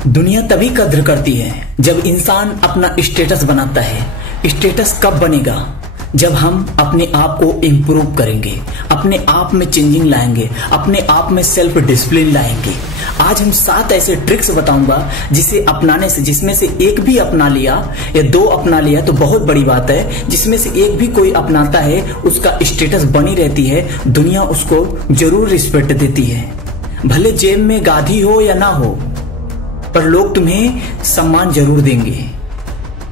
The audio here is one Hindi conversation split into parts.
दुनिया तभी कद्र करती है जब इंसान अपना स्टेटस बनाता है। स्टेटस कब बनेगा? जब हम अपने आप को इम्प्रूव करेंगे, अपने आप में चेंजिंग लाएंगे, अपने आप में सेल्फ डिसिप्लिन लाएंगे। आज हम 7 ऐसे ट्रिक्स बताऊंगा जिसे अपनाने से, जिसमें से एक भी अपना लिया या 2 अपना लिया तो बहुत बड़ी बात है। जिसमें से एक भी कोई अपनाता है उसका स्टेटस बनी रहती है, दुनिया उसको जरूर रिस्पेक्ट देती है। भले जेब में गाधी हो या ना हो, पर लोग तुम्हें सम्मान जरूर देंगे।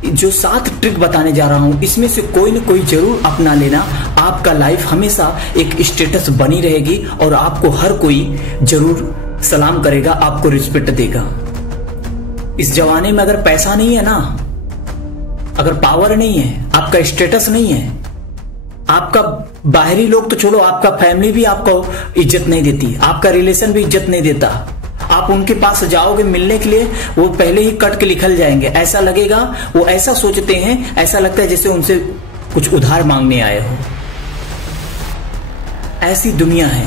जो 7 ट्रिक बताने जा रहा हूं इसमें से कोई न कोई जरूर अपना लेना। आपका लाइफ हमेशा एक स्टेटस बनी रहेगी और आपको हर कोई जरूर सलाम करेगा, आपको रिस्पेक्ट देगा। इस जमाने में अगर पैसा नहीं है ना, अगर पावर नहीं है, आपका स्टेटस नहीं है, आपका बाहरी लोग तो छोड़ो, आपका फैमिली भी आपको इज्जत नहीं देती, आपका रिलेशन भी इज्जत नहीं देता। आप उनके पास जाओगे मिलने के लिए, वो पहले ही कट के निकल जाएंगे। ऐसा लगेगा, वो ऐसा सोचते हैं, ऐसा लगता है जैसे उनसे कुछ उधार मांगने आए हो। ऐसी दुनिया है।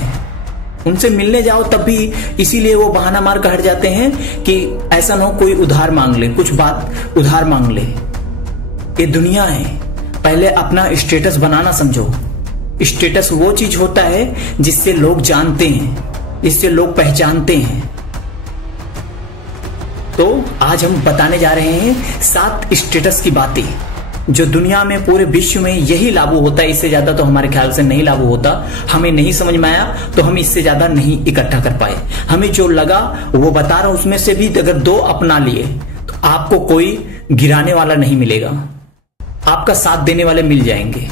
उनसे मिलने जाओ तब भी इसीलिए वो बहाना मार कर हट जाते हैं कि ऐसा ना हो कोई उधार मांग ले, कुछ बात उधार मांग ले। ये दुनिया है। पहले अपना स्टेटस बनाना समझो। स्टेटस वो चीज होता है जिससे लोग जानते हैं, जिससे लोग पहचानते हैं। तो आज हम बताने जा रहे हैं 7 स्टेटस की बातें जो दुनिया में, पूरे विश्व में यही लागू होता है। इससे ज्यादा तो हमारे ख्याल से नहीं लागू होता। हमें नहीं समझ में आया तो हम इससे ज्यादा नहीं इकट्ठा कर पाए। हमें जो लगा वो बता रहा हूं। उसमें से भी अगर 2 अपना लिए तो आपको कोई गिराने वाला नहीं मिलेगा, आपका साथ देने वाले मिल जाएंगे।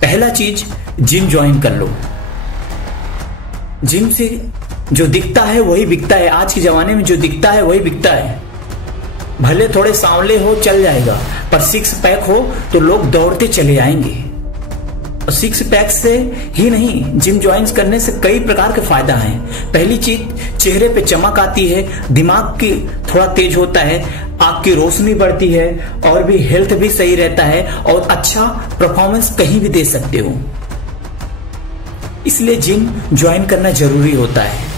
पहला चीज, जिम ज्वाइन कर लो। जिम से जो दिखता है वही बिकता है। आज के जमाने में जो दिखता है वही बिकता है। भले थोड़े सांवले हो चल जाएगा, पर 6 पैक हो तो लोग दौड़ते चले आएंगे। और 6 पैक से ही नहीं, जिम ज्वाइन करने से कई प्रकार के फायदा हैं। पहली चीज, चेहरे पे चमक आती है, दिमाग की थोड़ा तेज होता है, आंख की रोशनी बढ़ती है, और भी हेल्थ भी सही रहता है, और अच्छा परफॉर्मेंस कहीं भी दे सकते हो। इसलिए जिम ज्वाइन करना जरूरी होता है।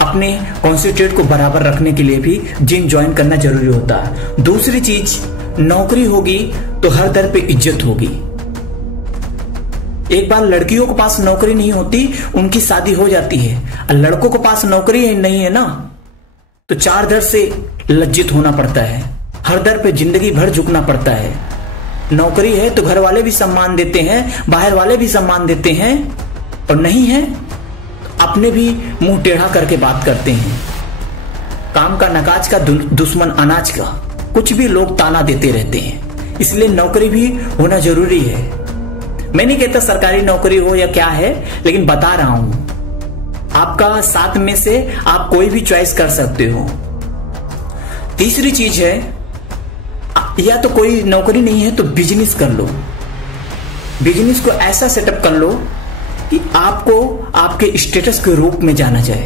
अपने कॉन्सेंट्रेट को बराबर रखने के लिए भी जिम ज्वाइन करना जरूरी होता है। दूसरी चीज, नौकरी होगी तो हर दर पे इज्जत होगी। एक बार लड़कियों के पास नौकरी नहीं होती, उनकी शादी हो जाती है। और लड़कों के पास नौकरी नहीं है ना, तो 4 दर से लज्जित होना पड़ता है। हर दर पे जिंदगी भर झुकना पड़ता है। नौकरी है तो घर वाले भी सम्मान देते हैं, बाहर वाले भी सम्मान देते हैं, और नहीं है अपने भी मुंह टेढ़ा करके बात करते हैं। काम का नकाज का दुश्मन अनाज का, कुछ भी लोग ताना देते रहते हैं। इसलिए नौकरी भी होना जरूरी है। मैं नहीं कहता सरकारी नौकरी हो या क्या है, लेकिन बता रहा हूं आपका 7 में से आप कोई भी चॉइस कर सकते हो। तीसरी चीज है, या तो कोई नौकरी नहीं है तो बिजनेस कर लो। बिजनेस को ऐसा सेटअप कर लो कि आपको आपके स्टेटस के रूप में जाना जाए।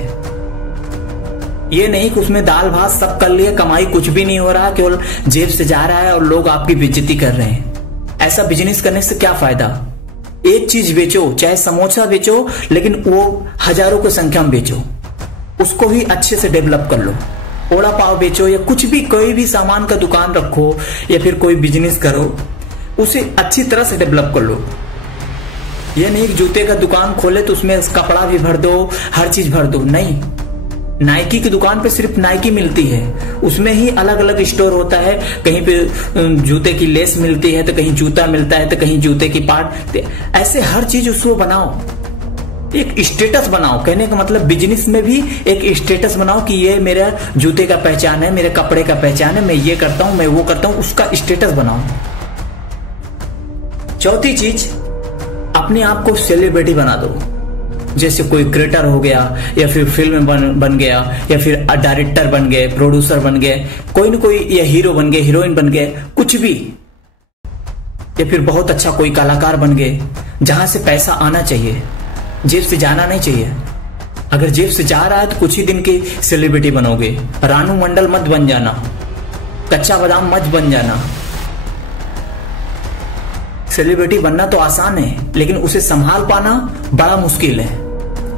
ये नहीं कि उसमें दाल भात सब कर लिया, कमाई कुछ भी नहीं हो रहा, केवल जेब से जा रहा है और लोग आपकी बेइज्जती कर रहे हैं। ऐसा बिजनेस करने से क्या फायदा? एक चीज बेचो, चाहे समोसा बेचो, लेकिन वो हजारों की संख्या में बेचो। उसको ही अच्छे से डेवलप कर लो। ओड़ा पाव बेचो या कुछ भी, कोई भी सामान का दुकान रखो या फिर कोई बिजनेस करो, उसे अच्छी तरह से डेवलप कर लो। यह नहीं कि जूते का दुकान खोले तो उसमें कपड़ा भी भर दो, हर चीज भर दो। नहीं, नाइकी की दुकान पे सिर्फ नाइकी मिलती है, उसमें ही अलग अलग स्टोर होता है। कहीं पे जूते की लेस मिलती है तो कहीं जूता मिलता है तो कहीं जूते की पार्ट। ऐसे हर चीज उसको बनाओ, एक स्टेटस बनाओ। कहने का मतलब बिजनेस में भी एक स्टेटस बनाओ कि ये मेरा जूते का पहचान है, मेरे कपड़े का पहचान है, मैं ये करता हूं, मैं वो करता हूं, उसका स्टेटस बनाओ। चौथी चीज, अपने आप को सेलिब्रिटी बना दो। जैसे कोई क्रिएटर हो गया, या फिर फिल्म बन गया, या फिर डायरेक्टर बन गए, प्रोड्यूसर बन गए, कोई न कोई, या हीरो बन गए, हीरोइन बन गए, कुछ भी, या फिर बहुत अच्छा कोई कलाकार बन गए। जहां से पैसा आना चाहिए, जेब से जाना नहीं चाहिए। अगर जेब से जा रहा है तो कुछ ही दिन की सेलिब्रिटी बनोगे। रानू मंडल मत बन जाना, कच्चा बादाम मत बन जाना। सेलिब्रिटी बनना तो आसान है, लेकिन उसे संभाल पाना बड़ा मुश्किल है।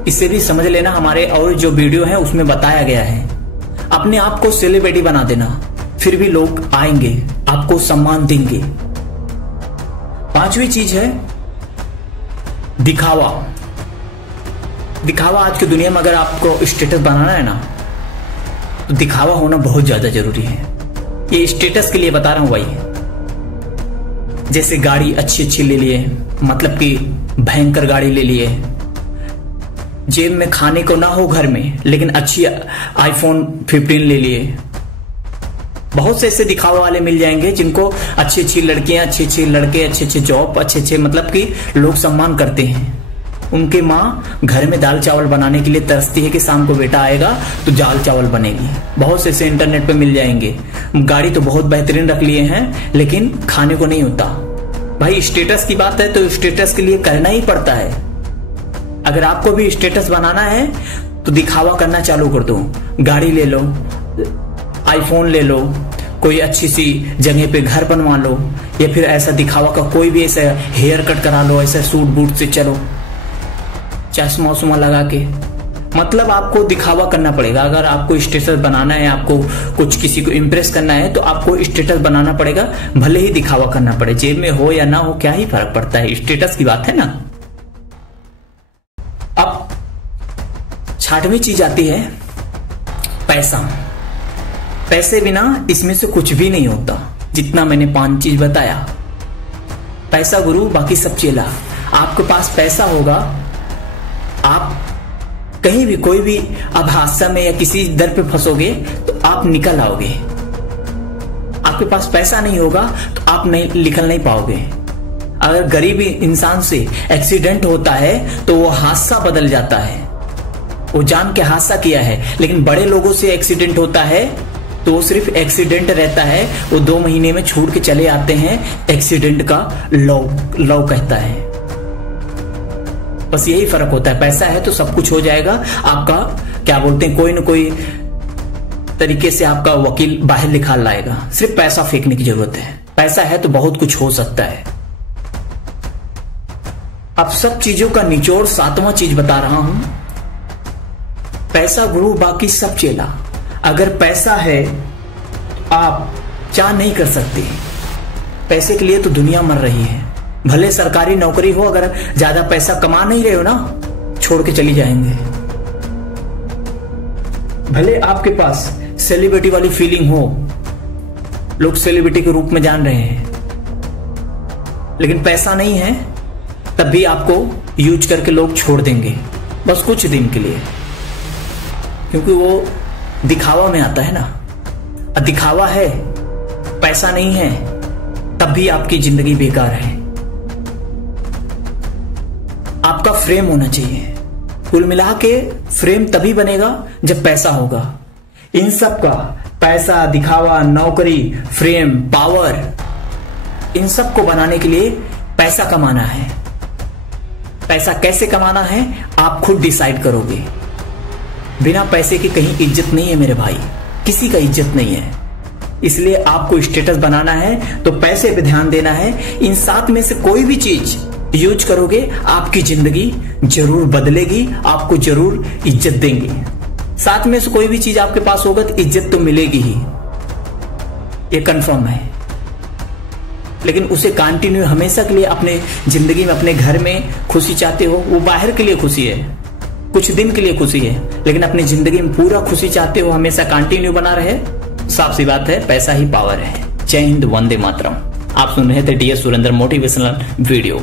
इसे भी समझ लेना, हमारे और जो वीडियो है उसमें बताया गया है। अपने आप को सेलिब्रिटी बना देना, फिर भी लोग आएंगे, आपको सम्मान देंगे। पांचवी चीज है दिखावा। दिखावा आज की दुनिया में अगर आपको स्टेटस बनाना है ना, तो दिखावा होना बहुत ज्यादा जरूरी है। ये स्टेटस के लिए बता रहा हूं भाई। जैसे गाड़ी अच्छी अच्छी ले लिए, मतलब कि भयंकर गाड़ी ले लिए, जेब में खाने को ना हो घर में, लेकिन अच्छी iPhone 15 ले लिए। बहुत से ऐसे दिखावा वाले मिल जाएंगे जिनको अच्छी अच्छी लड़कियां, अच्छे अच्छे लड़के, अच्छे अच्छे जॉब, अच्छे अच्छे मतलब कि लोग सम्मान करते हैं। उनके माँ घर में दाल चावल बनाने के लिए तरसती है कि शाम को बेटा आएगा तो दाल चावल बनेगी। बहुत से ऐसे इंटरनेट पे मिल जाएंगे। गाड़ी तो बहुत बेहतरीन रख लिए हैं, लेकिन खाने को नहीं होता। भाई स्टेटस की बात है तो स्टेटस के लिए करना ही पड़ता है। अगर आपको भी स्टेटस बनाना है तो दिखावा करना चालू कर दो। गाड़ी ले लो, iPhone ले लो, कोई अच्छी सी जगह पे घर बनवा लो, या फिर ऐसा दिखावा का कोई भी ऐसा हेयर कट करा लो, ऐसा सूट बूट से चलो, चश्मा उस्मा लगा के। मतलब आपको दिखावा करना पड़ेगा। अगर आपको स्टेटस बनाना है, आपको कुछ किसी को इम्प्रेस करना है, तो आपको स्टेटस बनाना पड़ेगा, भले ही दिखावा करना पड़े। जेब में हो या ना हो क्या ही फर्क पड़ता है, स्टेटस की बात है ना। अब 6वीं चीज आती है पैसा। पैसे बिना इसमें से कुछ भी नहीं होता। जितना मैंने 5 चीज बताया, पैसा गुरु बाकी सब चेला। आपके पास पैसा होगा, आप कहीं भी कोई भी अब हादसा में या किसी दर पे फंसोगे तो आप निकल आओगे। आपके पास पैसा नहीं होगा तो आप निकल नहीं पाओगे। अगर गरीब इंसान से एक्सीडेंट होता है तो वो हादसा बदल जाता है, वो जान के हादसा किया है। लेकिन बड़े लोगों से एक्सीडेंट होता है तो वो सिर्फ एक्सीडेंट रहता है, वो 2 महीने में छोड़ के चले आते हैं। एक्सीडेंट का लॉ कहता है। बस यही फर्क होता है। पैसा है तो सब कुछ हो जाएगा। आपका क्या बोलते हैं, कोई न कोई तरीके से आपका वकील बाहर निकाल लाएगा। सिर्फ पैसा फेंकने की जरूरत है। पैसा है तो बहुत कुछ हो सकता है। अब सब चीजों का निचोड़ 7वां चीज बता रहा हूं। पैसा गुरु बाकी सब चेला। अगर पैसा है आप चाह नहीं कर सकते। पैसे के लिए तो दुनिया मर रही है। भले सरकारी नौकरी हो, अगर ज्यादा पैसा कमा नहीं रहे हो ना, छोड़ के चली जाएंगे। भले आपके पास सेलिब्रिटी वाली फीलिंग हो, लोग सेलिब्रिटी के रूप में जान रहे हैं, लेकिन पैसा नहीं है तब भी आपको यूज करके लोग छोड़ देंगे, बस कुछ दिन के लिए। क्योंकि वो दिखावा में आता है ना। दिखावा है, पैसा नहीं है, तब भी आपकी जिंदगी बेकार है। आपका फ्रेम होना चाहिए। कुल मिला के फ्रेम तभी बनेगा जब पैसा होगा। इन सब का पैसा, दिखावा, नौकरी, फ्रेम, पावर, इन सब को बनाने के लिए पैसा कमाना है। पैसा कैसे कमाना है आप खुद डिसाइड करोगे। बिना पैसे की कहीं इज्जत नहीं है मेरे भाई, किसी का इज्जत नहीं है। इसलिए आपको स्टेटस बनाना है तो पैसे पे ध्यान देना है। इन 7 में से कोई भी चीज यूज करोगे, आपकी जिंदगी जरूर बदलेगी, आपको जरूर इज्जत देंगे। 7 में से कोई भी चीज आपके पास होगा तो इज्जत तो मिलेगी ही, ये कंफर्म है। लेकिन उसे कंटिन्यू हमेशा के लिए अपने जिंदगी में, अपने घर में खुशी चाहते हो। वो बाहर के लिए खुशी है, कुछ दिन के लिए खुशी है, लेकिन अपनी जिंदगी में पूरा खुशी चाहते हो, हमेशा कंटिन्यू बना रहे। साफ सी बात है, पैसा ही पावर है। जय हिंद, वंदे मातरम। आप सुन रहे थे DS सुरेंद्र मोटिवेशनल वीडियो।